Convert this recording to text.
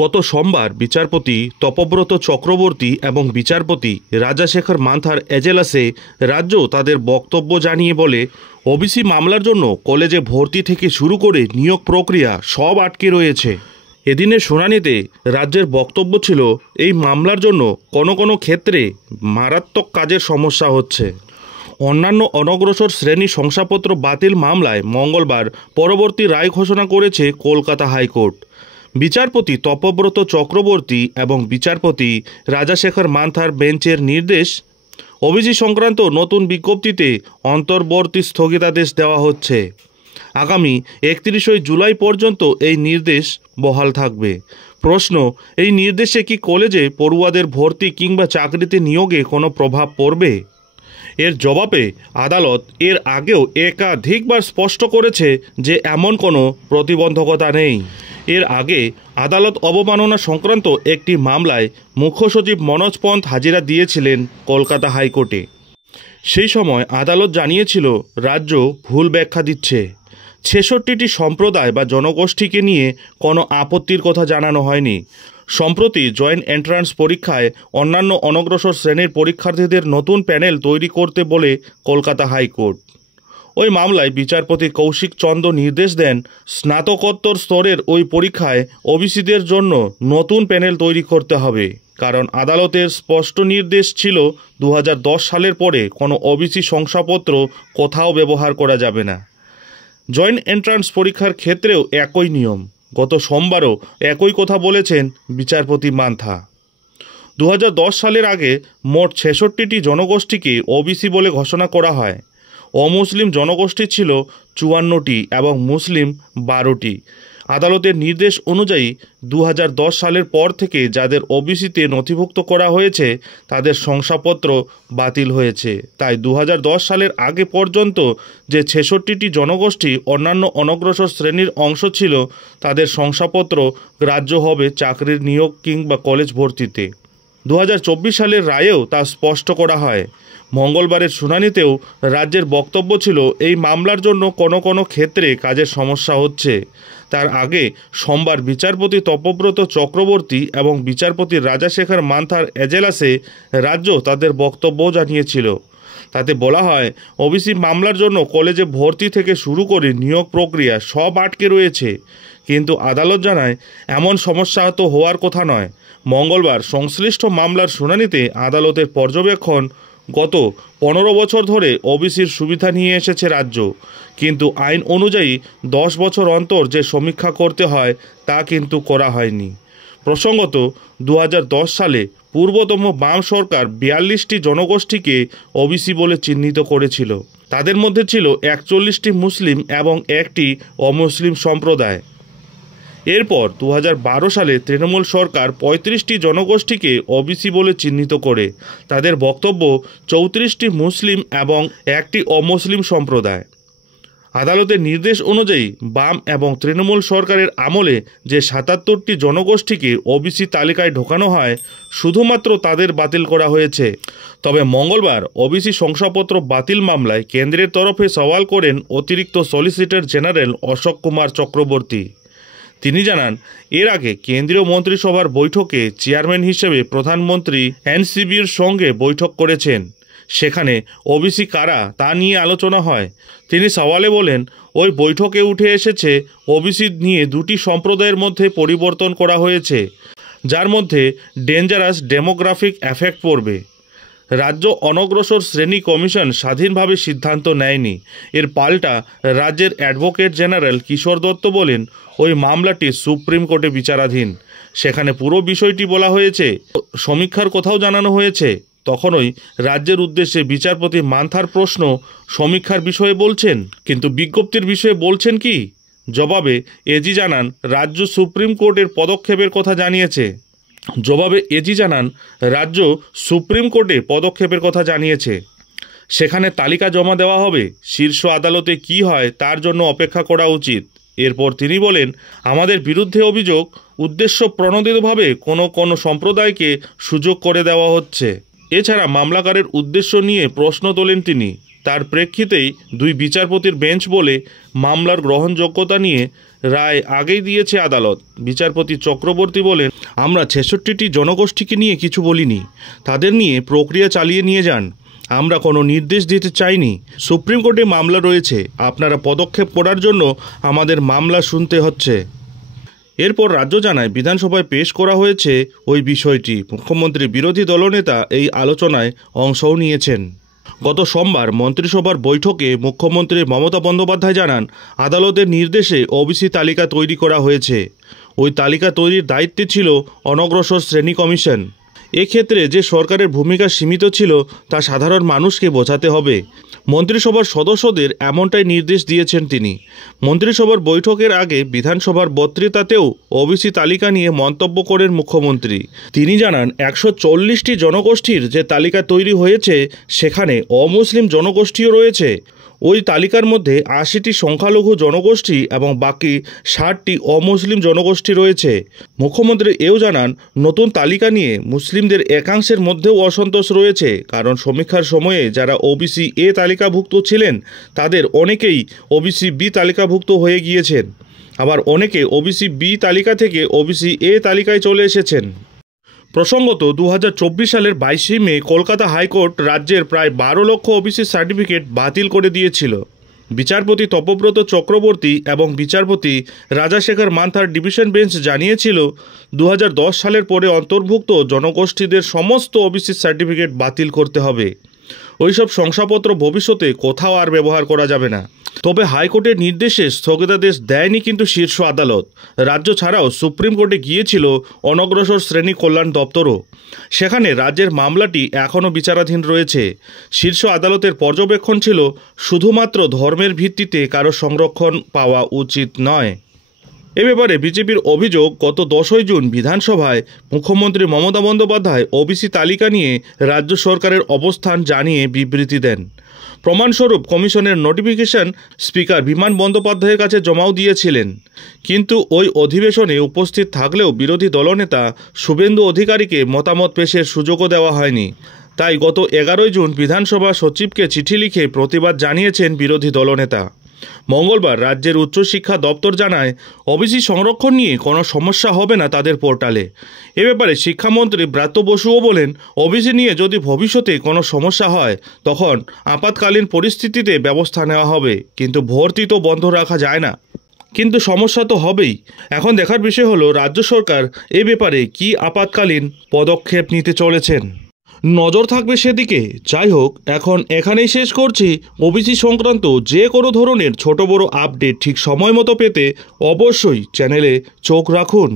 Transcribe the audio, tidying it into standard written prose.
গত সোমবার বিচারপতি তপব্রত চক্রবর্তী এবং বিচারপতি রাজাশেখর মান্থার এজলাসে রাজ্য তাদের বক্তব্য জানিয়ে বলে, ওবিসি মামলার জন্য কলেজে ভর্তি থেকে শুরু করে নিয়োগ প্রক্রিয়া সব আটকে রয়েছে। এদিনের শুনানিতে রাজ্যের বক্তব্য ছিল, এই মামলার জন্য কোনো ক্ষেত্রে মারাত্মক কাজের সমস্যা হচ্ছে। অন্যান্য অনগ্রসর শ্রেণী শংসাপত্র বাতিল মামলায় মঙ্গলবার পরবর্তী রায় ঘোষণা করেছে কলকাতা হাইকোর্ট। বিচারপতি তপব্রত চক্রবর্তী এবং বিচারপতি রাজাশেখর মান্থার বেঞ্চের নির্দেশ, ওবিসি সংক্রান্ত নতুন বিজ্ঞপ্তিতে অন্তর্বর্তী স্থগিতাদেশ দেওয়া হচ্ছে। আগামী 31 জুলাই পর্যন্ত এই নির্দেশ বহাল থাকবে। প্রশ্ন, এই নির্দেশে কি কলেজে পড়ুয়াদের ভর্তি কিংবা চাকরিতে নিয়োগে কোনো প্রভাব পড়বে? এর জবাবে আদালত এর আগেও একাধিকবার স্পষ্ট করেছে যে এমন কোনো প্রতিবন্ধকতা নেই। এর আগে আদালত অবমাননা সংক্রান্ত একটি মামলায় মুখ্য সচিব মনোজ পন্থ হাজিরা দিয়েছিলেন কলকাতা হাইকোর্টে। সেই সময় আদালত জানিয়েছিল, রাজ্য ভুল ব্যাখ্যা দিচ্ছে। 66টি সম্প্রদায় বা জনগোষ্ঠীকে নিয়ে কোনো আপত্তির কথা জানানো হয়নি। সম্প্রতি জয়েন্ট এন্ট্রান্স পরীক্ষায় অন্যান্য অনগ্রসর শ্রেণীর পরীক্ষার্থীদের নতুন প্যানেল তৈরি করতে বলে কলকাতা হাইকোর্ট। ওই মামলায় বিচারপতি কৌশিক চন্দ্র নির্দেশ দেন, স্নাতকোত্তর স্তরের ওই পরীক্ষায় ওবিসিদের জন্য নতুন প্যানেল তৈরি করতে হবে। কারণ আদালতের স্পষ্ট নির্দেশ ছিল 2010 সালের পরে কোনো ওবিসি শংসাপত্র কোথাও ব্যবহার করা যাবে না। জয়েন্ট এন্ট্রান্স পরীক্ষার ক্ষেত্রেও একই নিয়ম। গত সোমবারও একই কথা বলেছেন বিচারপতি মান্থা। 2010 সালের আগে মোট 66টি জনগোষ্ঠীকে ওবিসি বলে ঘোষণা করা হয়। অমুসলিম জনগোষ্ঠী ছিল 54টি এবং মুসলিম 12টি। আদালতের নির্দেশ অনুযায়ী 2010 সালের পর থেকে যাদের ওবিসিতে নথিভুক্ত করা হয়েছে তাদের শংসাপত্র বাতিল হয়েছে। তাই 2010 সালের আগে পর্যন্ত যে 66টি জনগোষ্ঠী অন্যান্য অনগ্রসর শ্রেণীর অংশ ছিল তাদের শংসাপত্র গ্রাহ্য হবে চাকরির নিয়োগ কিংবা কলেজ ভর্তিতে। 2024 সালের রায়েও তা স্পষ্ট করা হয়। মঙ্গলবারের শুনানিতেও রাজ্যের বক্তব্য ছিল, এই মামলার জন্য কোনো ক্ষেত্রে কাজের সমস্যা হচ্ছে। তার আগে সোমবার বিচারপতি তপব্রত চক্রবর্তী এবং বিচারপতি রাজাশেখর মান্থার এজলাসে রাজ্য তাদের বক্তব্য জানিয়েছিল। তাতে বলা হয়, ওবিসি মামলার জন্য কলেজে ভর্তি থেকে শুরু করে নিয়োগ প্রক্রিয়া সব আটকে রয়েছে। কিন্তু আদালত জানায়, এমন সমস্যা তো হওয়ার কথা নয়। মঙ্গলবার সংশ্লিষ্ট মামলার শুনানিতে আদালতের পর্যবেক্ষণ, গত 15 বছর ধরে ওবিসির সুবিধা নিয়ে এসেছে রাজ্য, কিন্তু আইন অনুযায়ী 10 বছর অন্তর যে সমীক্ষা করতে হয় তা কিন্তু করা হয়নি। প্রসঙ্গত, 2010 সালে পূর্বতম বাম সরকার 42টি জনগোষ্ঠীকে ওবিসি বলে চিহ্নিত করেছিল। তাদের মধ্যে ছিল 41টি মুসলিম এবং একটি অমুসলিম সম্প্রদায়। এরপর 2012 সালে তৃণমূল সরকার 35টি জনগোষ্ঠীকে ওবিসি বলে চিহ্নিত করে। তাদের বক্তব্য 34টি মুসলিম এবং একটি অমুসলিম সম্প্রদায়। আদালতের নির্দেশ অনুযায়ী বাম এবং তৃণমূল সরকারের আমলে যে 77টি জনগোষ্ঠীকে ওবিসি তালিকায় ঢোকানো হয়, শুধুমাত্র তাদের বাতিল করা হয়েছে। তবে মঙ্গলবার ওবিসি শংসাপত্র বাতিল মামলায় কেন্দ্রের তরফে সওয়াল করেন অতিরিক্ত সলিসিটর জেনারেল অশোক কুমার চক্রবর্তী। তিনি জানান, এর আগে কেন্দ্রীয় মন্ত্রিসভার বৈঠকে চেয়ারম্যান হিসেবে প্রধানমন্ত্রী এনসিবির সঙ্গে বৈঠক করেছেন। সেখানে ওবিসি কারা তা নিয়ে আলোচনা হয়। তিনি সওয়ালে বলেন, ওই বৈঠকে উঠে এসেছে ওবিসি নিয়ে দুটি সম্প্রদায়ের মধ্যে পরিবর্তন করা হয়েছে, যার মধ্যে ডেঞ্জারাস ডেমোগ্রাফিক এফেক্ট পড়বে। রাজ্য অনগ্রসর শ্রেণী কমিশন স্বাধীনভাবে সিদ্ধান্ত নেয়নি। এর পাল্টা রাজ্যের অ্যাডভোকেট জেনারেল কিশোর দত্ত বলেন, ওই মামলাটি সুপ্রিম কোর্টে বিচারাধীন। সেখানে পুরো বিষয়টি বলা হয়েছে, সমীক্ষার কথাও জানানো হয়েছে। তখনই রাজ্যের উদ্দেশ্যে বিচারপতি মান্থার প্রশ্ন, সমীক্ষার বিষয়ে বলছেন কিন্তু বিজ্ঞপ্তির বিষয়ে বলছেন কি? জবাবে এজি জানান, রাজ্য সুপ্রিম কোর্টের পদক্ষেপের কথা জানিয়েছে। রাজ্য সুপ্রিম কোর্টে পদক্ষেপের কথা জানিয়েছে। সেখানে তালিকা জমা দেওয়া হবে। শীর্ষ আদালতে কি হয় তার জন্য অপেক্ষা করা উচিত। এরপর তিনি বলেন, আমাদের বিরুদ্ধে অভিযোগ, উদ্দেশ্য প্রণোদিতভাবে কোনো সম্প্রদায়কে সুযোগ করে দেওয়া হচ্ছে। এছাড়া মামলাকারের উদ্দেশ্য নিয়ে প্রশ্ন তোলেন তিনি। তার প্রেক্ষিতেই দুই বিচারপতির বেঞ্চ বলে মামলার গ্রহণযোগ্যতা নিয়ে রায় আগেই দিয়েছে আদালত। বিচারপতি চক্রবর্তী বলেন, আমরা 66টি জনগোষ্ঠীকে নিয়ে কিছু বলিনি, তাদের নিয়ে প্রক্রিয়া চালিয়ে নিয়ে যান, আমরা কোনো নির্দেশ দিতে চাইনি। সুপ্রিম কোর্টে মামলা রয়েছে, আপনারা পদক্ষেপ করার জন্য আমাদের মামলা শুনতে হচ্ছে। এরপর রাজ্য জানায় বিধানসভায় পেশ করা হয়েছে ওই বিষয়টি। মুখ্যমন্ত্রী বিরোধী দলনেতা এই আলোচনায় অংশও নিয়েছেন। গত সোমবার মন্ত্রিসভার বৈঠকে মুখ্যমন্ত্রী মমতা বন্দ্যোপাধ্যায় জানান, আদালতের নির্দেশে ওবিসি তালিকা তৈরি করা হয়েছে। ওই তালিকা তৈরির দায়িত্বে ছিল অনগ্রসর শ্রেণী কমিশন। এক্ষেত্রে যে সরকারের ভূমিকা সীমিত ছিল তা সাধারণ মানুষকে বোঝাতে হবে। মন্ত্রিসভার সদস্যদের এমনটাই নির্দেশ দিয়েছেন তিনি। মন্ত্রিসভার বৈঠকের আগে বিধানসভার বক্তৃতাতেও ওবিসি তালিকা নিয়ে মন্তব্য করেন মুখ্যমন্ত্রী। তিনি জানান, 140টি জনগোষ্ঠীর যে তালিকা তৈরি হয়েছে সেখানে অমুসলিম জনগোষ্ঠীও রয়েছে। ওই তালিকার মধ্যে 80টি সংখ্যালঘু জনগোষ্ঠী এবং বাকি 60টি অমুসলিম জনগোষ্ঠী রয়েছে। মুখ্যমন্ত্রী এও জানান, নতুন তালিকা নিয়ে মুসলিমদের একাংশের মধ্যেও অসন্তোষ রয়েছে, কারণ সমীক্ষার সময়ে যারা ওবিসি এ তালিকাভুক্ত ছিলেন তাদের অনেকেই ওবিসি বি তালিকাভুক্ত হয়ে গিয়েছেন, আবার অনেকে ওবিসি বি তালিকা থেকে ওবিসি এ তালিকায় চলে এসেছেন। প্রসঙ্গত 2024 সালের 22শে মে কলকাতা হাইকোর্ট রাজ্যের প্রায় 12 লক্ষ ওবিসি সার্টিফিকেট বাতিল করে দিয়েছিল। বিচারপতি তপব্রত চক্রবর্তী এবং বিচারপতি রাজাশেখর মান্থার ডিভিশন বেঞ্চ জানিয়েছিল 2010 সালের পরে অন্তর্ভুক্ত জনগোষ্ঠীদের সমস্ত ওবিসি সার্টিফিকেট বাতিল করতে হবে। ওইসব শংসাপত্র ভবিষ্যতে কোথাও আর ব্যবহার করা যাবে না। তবে হাইকোর্টের নির্দেশে স্থগিতাদেশ দেয়নি কিন্তু শীর্ষ আদালত। রাজ্য ছাড়াও সুপ্রিম কোর্টে গিয়েছিল অনগ্রসর শ্রেণী কল্যাণ দপ্তরও। সেখানে রাজ্যের মামলাটি এখনও বিচারাধীন রয়েছে। শীর্ষ আদালতের পর্যবেক্ষণ ছিল শুধুমাত্র ধর্মের ভিত্তিতে কারো সংরক্ষণ পাওয়া উচিত নয়। এ ব্যাপারে বিজেপির অভিযোগ, গত 10ই জুন বিধানসভায় মুখ্যমন্ত্রী মমতা বন্দ্যোপাধ্যায় ওবিসি তালিকা নিয়ে রাজ্য সরকারের অবস্থান জানিয়ে বিবৃতি দেন। প্রমাণস্বরূপ কমিশনের নোটিফিকেশন স্পিকার বিমান বন্দ্যোপাধ্যায়ের কাছে জমাও দিয়েছিলেন, কিন্তু ওই অধিবেশনে উপস্থিত থাকলেও বিরোধী দলনেতা শুভেন্দু অধিকারীকে মতামত পেশের সুযোগও দেওয়া হয়নি। তাই গত 11ই জুন বিধানসভা সচিবকে চিঠি লিখে প্রতিবাদ জানিয়েছেন বিরোধী দলনেতা। মঙ্গলবার রাজ্যের উচ্চশিক্ষা দপ্তর জানায়, ওবিসি সংরক্ষণ নিয়ে কোনো সমস্যা হবে না তাদের পোর্টালে। এ ব্যাপারে শিক্ষামন্ত্রী ব্রাত্য বসুও বলেন, ওবিসি নিয়ে যদি ভবিষ্যতে কোনো সমস্যা হয় তখন আপাতকালীন পরিস্থিতিতে ব্যবস্থা নেওয়া হবে, কিন্তু ভর্তি তো বন্ধ রাখা যায় না। কিন্তু সমস্যা তো হবেই। এখন দেখার বিষয় হলো রাজ্য সরকার এ ব্যাপারে কী আপাতকালীন পদক্ষেপ নিতে চলেছেন। নজর থাকবে সেদিকে। যাই হোক, এখন এখানেই শেষ করছি। ওবিসি সংক্রান্ত যে কোনো ধরনের ছোট বড় আপডেট ঠিক সময় মতো পেতে অবশ্যই চ্যানেলে চোখ রাখুন।